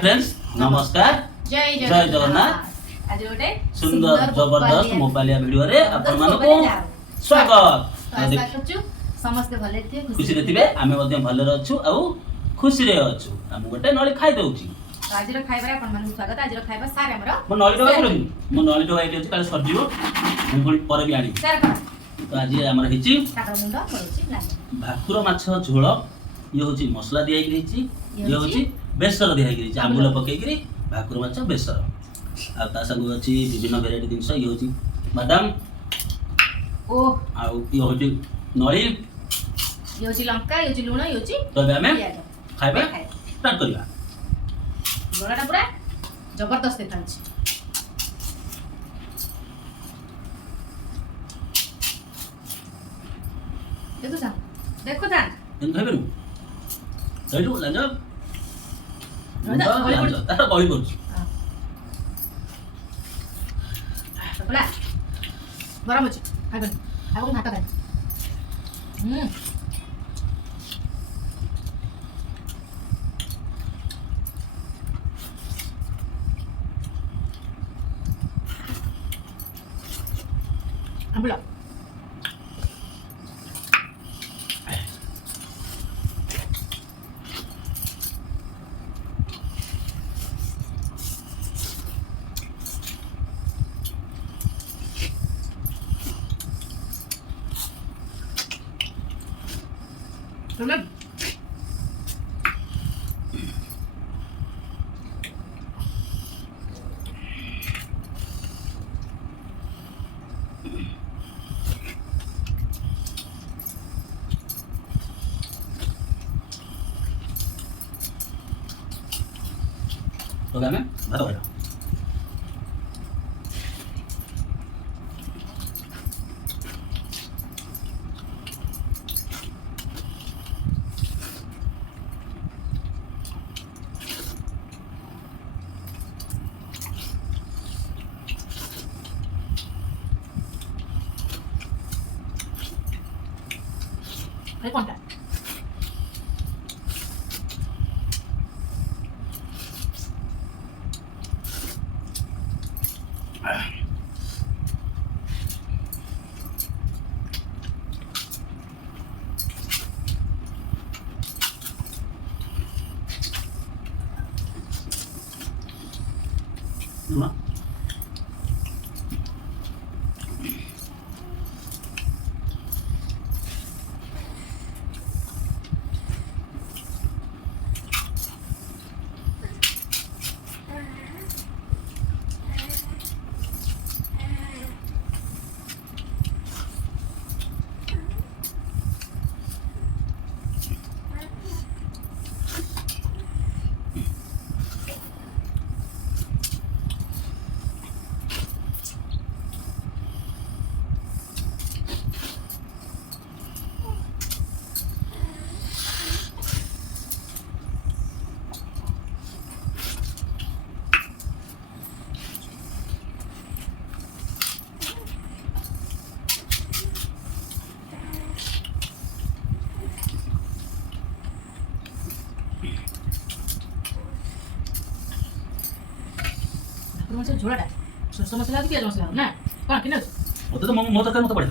Friends नमस्कार जय जगन्नाथ आज गोटे सुंदर जबरदस्त मोबाइल वीडियो रे अपन मानको स्वागत आशा करछु समस्त भले थे खुशी रे थिबे आमे मध्ये भले रहछु आ खुशी रे अछु हम गोटे नळी खाइ दउची आज रो खाइबा अपन मानको स्वागत आज रो खाइबा सारे हमरो म नळी डबा करबी म नळी डबा आइले अछि काले सरजियो हम कोन पर भी आनी सारे कर तो आज हमर हिची काकर मुंड करूची ना भाकुर माछ झोळ ये होची मसला दिया गेछि ये होची बेसर दिया गेछि आंबुल पकै गिरी भाकुर माछ बेसर आ ता संग अछि विभिन्न भेराइटी दिनस ये होची बादाम ओ आ ये होची नळी ये होची लंका ये होची लूण ये होची तो हमें खाइबा स्टार्ट करिया गोलाटा पूरा जबरदस्त देखाउची देखो ता एन खाइबे नु एडु लांजा तार गळी पडछ बोला गरम होची खाइबे आगो भात खाइ बोला Remember? तो क्या मैं भात खाइबा Hay cuánta. लुना झोलाटा सोरस मसला कि पियाज मसला ना कोन किन मते तो मो तरकारी मते पड़े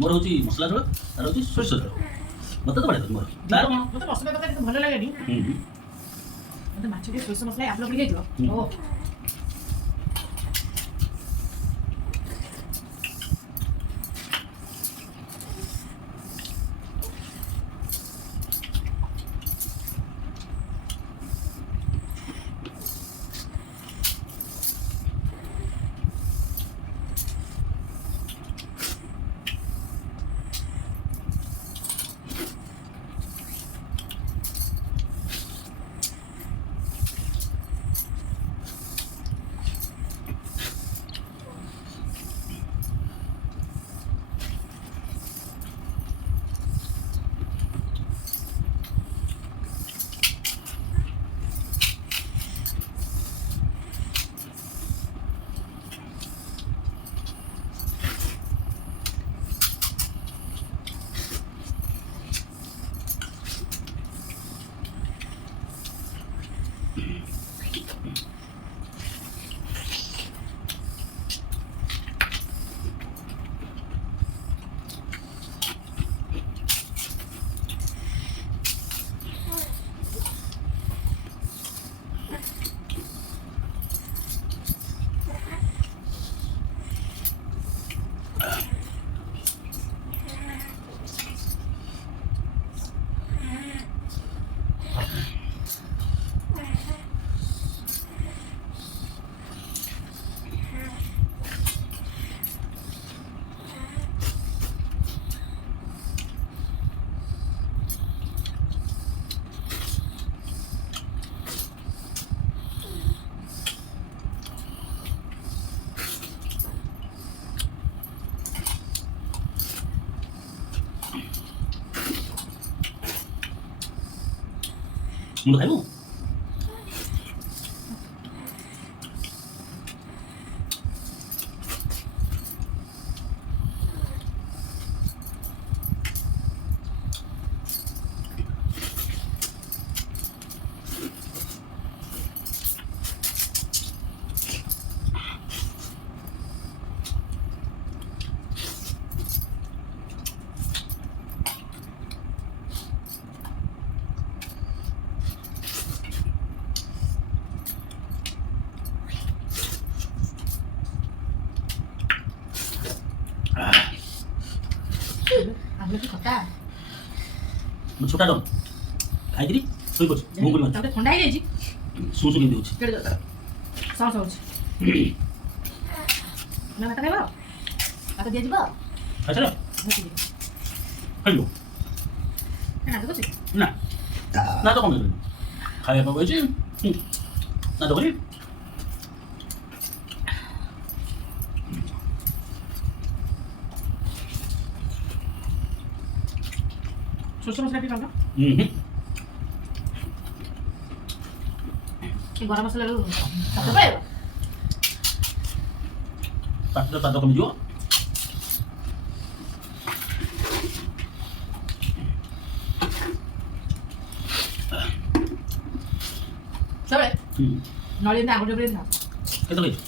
मोर होची मसला झोल आर होची सोरस झोल मते तो पड़े मोर तार कोन मते मसला तरकारी तो भलो लागेनी मते माछ के सोरस मसला आप लोग ले जो ओ मुझे खाइबू ଆମ୍ବୁଲ କି ଖଟା ମୁଁ ଛୋଟା ଡମ୍ ଖାଇକିରି ଶୋଇପଡ଼ୁଛି ମୁଁ କରି ତାପରେ ଥଣ୍ଡା ହେଇଯାଇଛି ଶୁଁ କେମିତି ହେଉଛି କେଡ଼େ ଦରକାର ସସ ହେଉଛି ନା ଭାତ ଖାଇବ ଭାତ ଦିଆଯିବ ଖାଇସାର କାଣା ଖାଇବୁ ଦେଖୁଛି ନା ନା ତ କଣ କରିବି ଖାଇବା ପାଇଁ କହିଛି ନା ତ କରିବି ସୋରିଷ ମସଲା ଟିକେ ଖାଉନ ହୁଁ ଏ ଗରମ ମସଲାରୁ ସ୍ୱାଦ ପାଇବ ପାଟିର ସ୍ୱାଦ କମିଯିବ ସବୁବେଳେ ନଳି ଏମିତି ଆଙ୍ଗୁଠି ଉପରେ ଥାଉ କେତେ ଖାଇଛୁ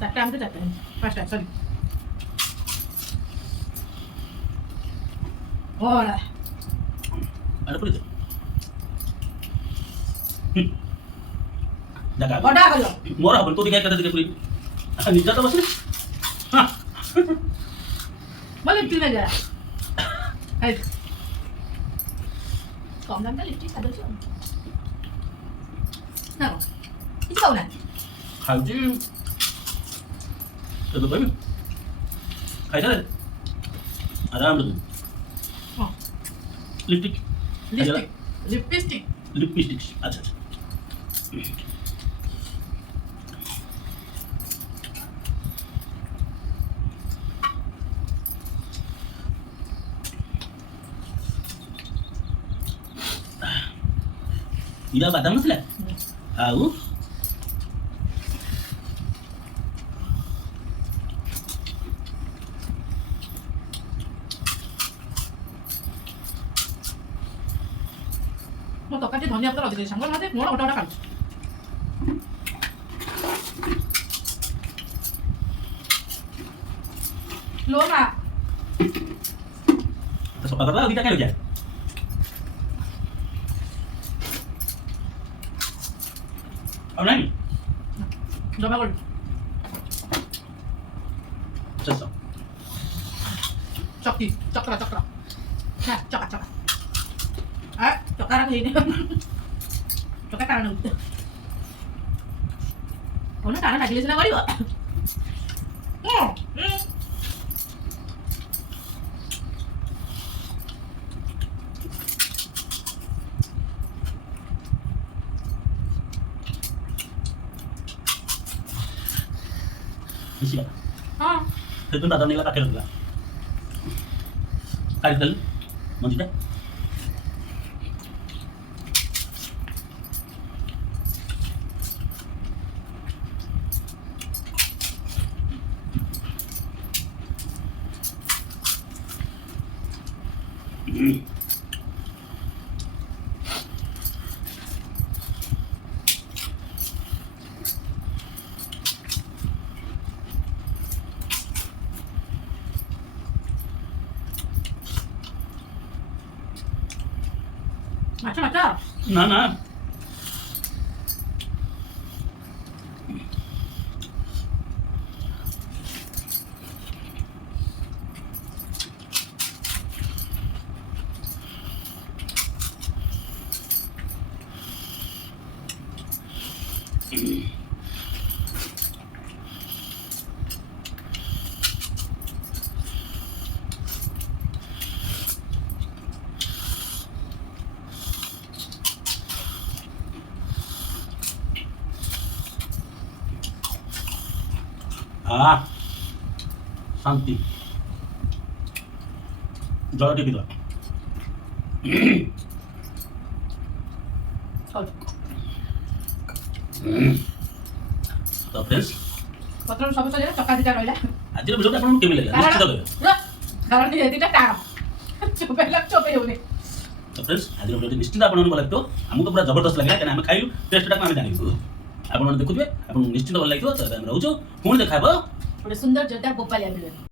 ଚାରିଟା ଆମକୁ ଚାରିଟା ପାଞ୍ଚଟା ସରି ଓଲା ଆଡ଼େ ପଡ଼ିଛ ଜାଗା ବଡ଼ା କଲ ମୋର ହବନି ତୁ ଦେଖିଆ କେତେ ଦେଖେ ପୁରୀ ନିଜା ତ ବସିନି ବୋଲେ ଲିପଟିକ୍ ନା ଯା କମ୍ ଦାମଟା ଲିପଟିକ୍ ଖାଇଦେଉଛି ଆଉ ନା କଣ କିଛି କହୁନାହାନ୍ତି ଖାଉଛି କେତେ କହିବି ଖାଇସାରେ ଆରାମରେ ହଁ लिपस्टिक लिपस्टिक लिपस्टिक लिपस्टिक अच्छा अच्छा इला बादाम नथिला आउ ମୁଁ ତରକାରୀ ଧନିଆ ପତ୍ର ଅଧିକ ସାଙ୍ଗ ମତେ ମୋର ଗୋଟା ଗୋଟା କାଟୁଛି लो ना तो सफा कर रहा अभी क्या हो गया अब नहीं जमा कर चल चक्की चक्रा चक्रा ना चक्का चक्का आ चक्का रख ini चक्का कारण कोन कारण लागले सिना गरिब Isi ya. हां Itu tak ada nilai pakai lagi. Kali kali, mau tidak? 맞죠 맞죠 Nah. Ah, Santi. ଜଳ ଟିକେ ପିଇଦବା। ତ ଫ୍ରେଣ୍ଡସ୍ ପତ୍ର ସବୁ ସରିଲା ଚକା ଦିଟା ରହିଲା ଆଜିର ଭିଡ଼ିଓଟା ଆପଣଙ୍କୁ କେମିତି ଲାଗିଲା ନିଶ୍ଚିତ କହିବେ। କାରଣ ଏ ଦିଟା ଟାଣ ଚୋପେଇ ହଉନି। ତ ଫ୍ରେଣ୍ଡସ୍ ଆଜିର ଭିଡ଼ିଓଟି ନିଶ୍ଚିତ ଆପଣଙ୍କୁ ଭଲ ଲାଗିଥିବ। ଆମକୁ ପୁରା ଜବରଦସ୍ତ ଲାଗିଲା କାରଣ ଆମେ ଖାଇଲୁ ଟେଷ୍ଟଟାକୁ ଆମେ ଜାଣିବୁ। ଆପଣମାନେ ଦେଖୁଥିବେ ଆପଣଙ୍କୁ ନିଶ୍ଚିତ ଭଲ ଲାଗିଥିବ। ତ ଏବେ ଆମେ ରହୁଛୁ ପୁଣି ଦେଖା ହେବ ଗୋଟେ ସୁନ୍ଦର ଜୋରଦାର ବୋପାଲିଆ ଭିଡ଼ିଓ।